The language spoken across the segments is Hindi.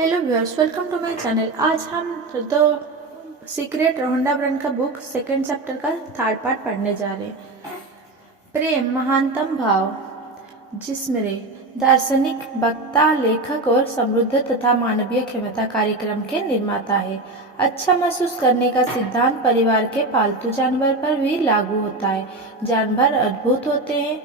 Hello viewers, welcome to my channel. आज हम द सीक्रेट रोहंडा ब्रंड का बुक सेकंड चैप्टर का थर्ड पार्ट पढ़ने जा रहे हैं। प्रेम महानतम भाव, जिसमें दार्शनिक, वक्ता, लेखक और समृद्ध तथा मानवीय क्षमता कार्यक्रम के निर्माता है। अच्छा महसूस करने का सिद्धांत परिवार के पालतू जानवर पर भी लागू होता है। जानवर अद्भुत होते हैं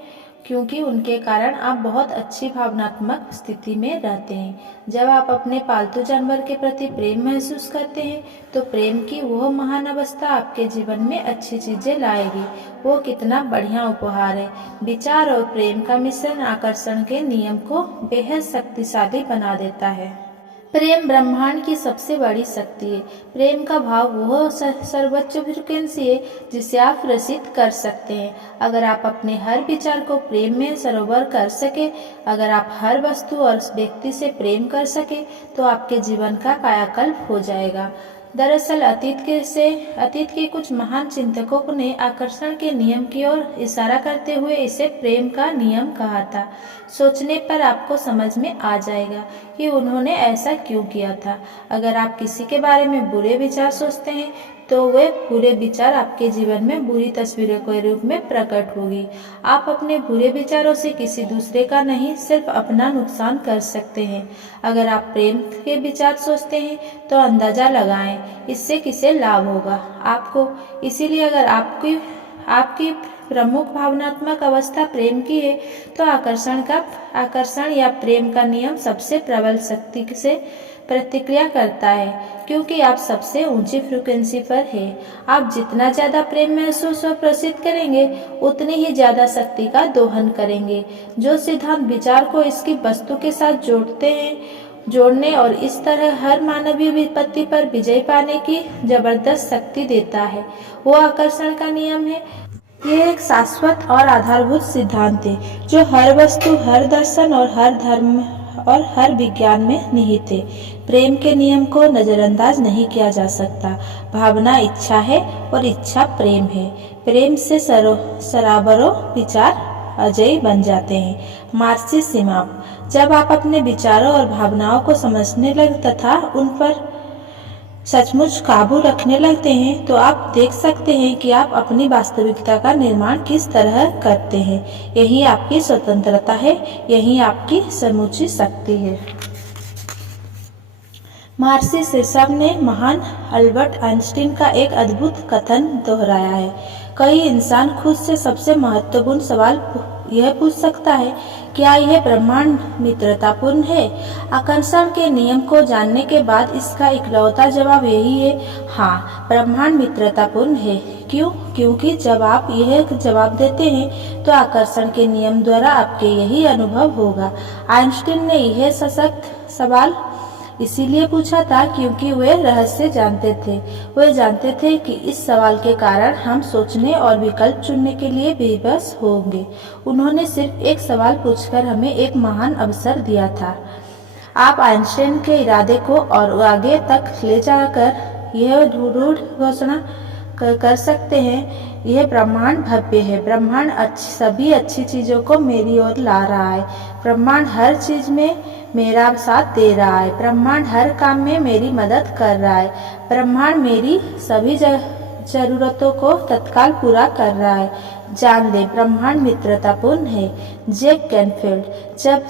क्योंकि उनके कारण आप बहुत अच्छी भावनात्मक स्थिति में रहते हैं। जब आप अपने पालतू जानवर के प्रति प्रेम महसूस करते हैं तो प्रेम की वह महान अवस्था आपके जीवन में अच्छी चीजें लाएगी। वो कितना बढ़िया उपहार है। विचार और प्रेम का मिश्रण आकर्षण के नियम को बेहद शक्तिशाली बना देता है। प्रेम ब्रह्मांड की सबसे बड़ी शक्ति है। प्रेम का भाव वह सर्वोच्च फ्रीक्वेंसी है जिसे आप रसित कर सकते हैं। अगर आप अपने हर विचार को प्रेम में सरोवर कर सके, अगर आप हर वस्तु और व्यक्ति से प्रेम कर सके, तो आपके जीवन का कायाकल्प हो जाएगा। दरअसल अतीत के कुछ महान चिंतकों ने आकर्षण के नियम की ओर इशारा करते हुए इसे प्रेम का नियम कहा था। सोचने पर आपको समझ में आ जाएगा कि उन्होंने ऐसा क्यों किया था। अगर आप किसी के बारे में बुरे विचार सोचते हैं तो वे बुरे विचार आपके जीवन में बुरी तस्वीरों के रूप में प्रकट होगी। आप अपने बुरे विचारों से किसी दूसरे का नहीं, सिर्फ अपना नुकसान कर सकते हैं। अगर आप प्रेम के विचार सोचते हैं तो अंदाजा लगाएं इससे किसे लाभ होगा आपको। इसीलिए अगर आपकी प्रमुख भावनात्मक अवस्था प्रेम की है तो आकर्षण या प्रेम का नियम सबसे प्रबल शक्ति से प्रतिक्रिया करता है, क्योंकि आप सबसे ऊंची फ्रीक्वेंसी पर हैं। आप जितना ज्यादा प्रेम महसूस और प्रसिद्ध करेंगे उतनी ही ज्यादा शक्ति का दोहन करेंगे। जो सिद्धांत विचार को इसकी वस्तु के साथ जोड़ने और इस तरह हर मानवीय विपत्ति पर विजय पाने की जबरदस्त शक्ति देता है, वो आकर्षण का नियम है। यह एक शाश्वत और आधारभूत सिद्धांत है जो हर वस्तु, हर दर्शन और हर धर्म और हर विज्ञान में निहित है। प्रेम के नियम को नजरअंदाज नहीं किया जा सकता। भावना इच्छा है और इच्छा प्रेम है। प्रेम से सराबरों विचार अजय बन जाते हैं। मार्सिस सिमाप, जब आप अपने विचारों और भावनाओं को समझने तथा उन पर सचमुच काबू रखने लगते हैं तो आप देख सकते हैं कि आप अपनी वास्तविकता का निर्माण किस तरह करते हैं। यही आपकी स्वतंत्रता है, यही आपकी समूची शक्ति है। मार्सिस सिरसाप ने महान अल्बर्ट आइंस्टीन का एक अद्भुत कथन दोहराया है। कई इंसान खुद से सबसे महत्वपूर्ण सवाल यह पूछ सकता है, क्या यह ब्रह्मांड मित्रतापूर्ण है? आकर्षण के नियम को जानने के बाद इसका इकलौता जवाब यही है, हाँ, ब्रह्मांड मित्रतापूर्ण है। क्यों? क्योंकि जब आप यह जवाब देते हैं तो आकर्षण के नियम द्वारा आपके यही अनुभव होगा। आइंस्टीन ने यह सशक्त सवाल इसीलिए पूछा था क्योंकि वे रहस्य जानते थे। वे जानते थे कि इस सवाल के कारण हम सोचने और विकल्प चुनने के लिए बेबस होंगे। उन्होंने सिर्फ एक सवाल पूछकर हमें एक महान अवसर दिया था। आप आइंस्टाइन के इरादे को और आगे तक ले जाकर यह दृढ़ घोषणा कर सकते हैं, यह ब्रह्मांड भव्य है। ब्रह्मांड सभी अच्छी चीजों को मेरी ओर ला रहा है। ब्रह्मांड हर चीज में मेरा साथ दे रहा है। ब्रह्मांड हर काम में मेरी मदद कर रहा है। ब्रह्मांड मेरी सभी जरूरतों को तत्काल पूरा कर रहा है। जान ले, ब्रह्मांड मित्रतापूर्ण है। जैक कैनफील्ड, जब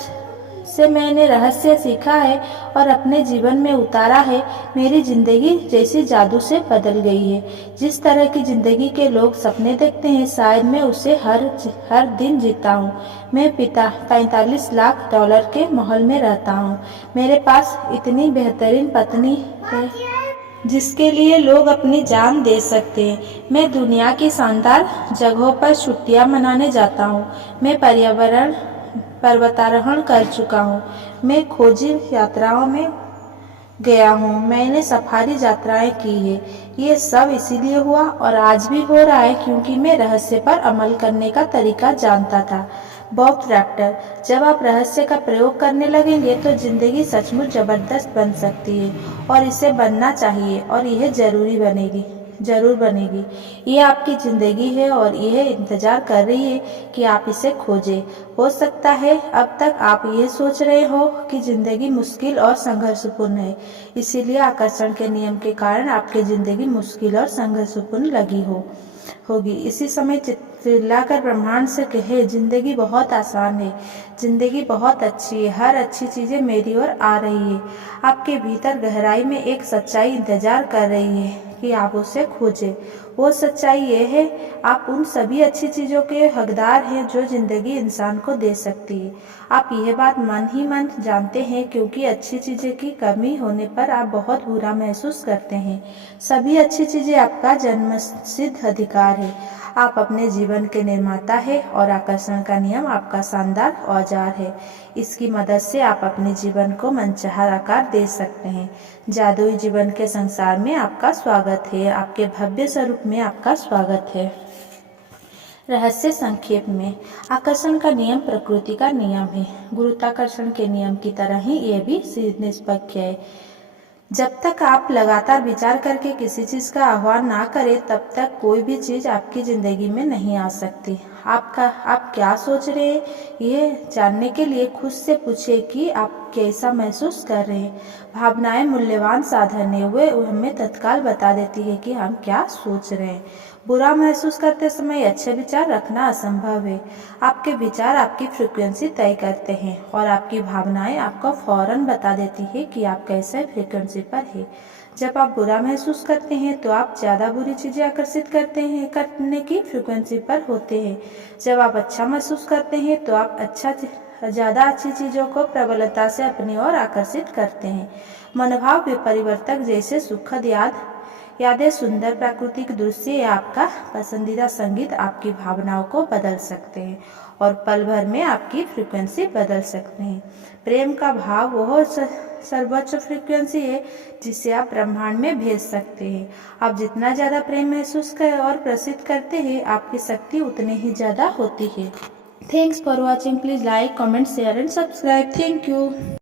से मैंने रहस्य सीखा है और अपने जीवन में उतारा है, मेरी जिंदगी जैसे जादू से बदल गई है। जिस तरह की जिंदगी के लोग सपने देखते हैं, शायद मैं उसे हर दिन जीता हूँ। मैं 45 लाख डॉलर के महल में रहता हूँ। मेरे पास इतनी बेहतरीन पत्नी है जिसके लिए लोग अपनी जान दे सकते हैं। मैं दुनिया की शानदार जगहों पर छुट्टियां मनाने जाता हूँ। मैं पर्वतारोहण कर चुका हूँ। मैं खोजी यात्राओं में गया हूँ। मैंने सफारी यात्राएं की है। ये सब इसीलिए हुआ और आज भी हो रहा है क्योंकि मैं रहस्य पर अमल करने का तरीका जानता था। बॉब प्रॉक्टर, जब आप रहस्य का प्रयोग करने लगेंगे तो जिंदगी सचमुच जबरदस्त बन सकती है और इसे बनना चाहिए और यह जरूरी बनेगी। जरूर बनेगी। ये आपकी ज़िंदगी है और यह इंतज़ार कर रही है कि आप इसे खोजें। हो सकता है अब तक आप ये सोच रहे हो कि ज़िंदगी मुश्किल और संघर्षपूर्ण है, इसीलिए आकर्षण के नियम के कारण आपकी ज़िंदगी मुश्किल और संघर्षपूर्ण लगी होगी। इसी समय चिल्लाकर ब्रह्मांड से कहे, जिंदगी बहुत आसान है, जिंदगी बहुत अच्छी है, हर अच्छी चीजें मेरी ओर आ रही है। आपके भीतर गहराई में एक सच्चाई इंतजार कर रही है कि आप उसे खोजें। वो सच्चाई ये है, आप उन सभी अच्छी चीजों के हकदार हैं जो जिंदगी इंसान को दे सकती है। आप यह बात मन ही मन जानते हैं, क्योंकि अच्छी चीजें की कमी होने पर आप बहुत बुरा महसूस करते हैं। सभी अच्छी चीजें आपका जन्मसिद्ध अधिकार है। आप अपने जीवन के निर्माता है और आकर्षण का नियम आपका शानदार औजार है। इसकी मदद से आप अपने जीवन को मनचाहा आकार दे सकते हैं। जादुई जीवन के संसार में आपका स्वागत है, आपके भव्य स्वरूप में आपका स्वागत है। रहस्य संक्षेप में, आकर्षण का नियम प्रकृति का नियम है। गुरुत्वाकर्षण के नियम की तरह ही यह भी निष्पक्ष है। जब तक आप लगातार विचार करके किसी चीज़ का आह्वान ना करें, तब तक कोई भी चीज़ आपकी ज़िंदगी में नहीं आ सकती। आप क्या सोच रहे हैं, ये जानने के लिए खुद से पूछें कि आप कैसा महसूस कर रहे हैं। भावनाएं मूल्यवान साधन है, वे हमें तत्काल बता देती है कि हम क्या सोच रहे हैं। बुरा महसूस करते समय अच्छे विचार रखना असंभव है। आपके विचार आपकी फ्रीक्वेंसी तय करते हैं और आपकी भावनाएं आपको फौरन बता देती है कि आप कैसे फ्रीक्वेंसी पर है। जब आप बुरा महसूस करते हैं तो आप ज़्यादा बुरी चीज़ें आकर्षित करने की फ्रीक्वेंसी पर होते हैं। जब आप अच्छा महसूस करते हैं तो आप ज़्यादा अच्छी चीज़ों को प्रबलता से अपनी ओर आकर्षित करते हैं। मनोभाव परिवर्तक जैसे सुखद यादें, सुंदर प्राकृतिक दृश्य या आपका पसंदीदा संगीत आपकी भावनाओं को बदल सकते हैं और पल भर में आपकी फ्रीक्वेंसी बदल सकते हैं। प्रेम का भाव वह सर्वोच्च फ्रीक्वेंसी है जिसे आप ब्रह्मांड में भेज सकते हैं। आप जितना ज़्यादा प्रेम महसूस और प्रसिद्ध करते हैं, आपकी शक्ति उतनी ही ज़्यादा होती है। Thanks for watching. Please like, comment, share and subscribe. Thank you.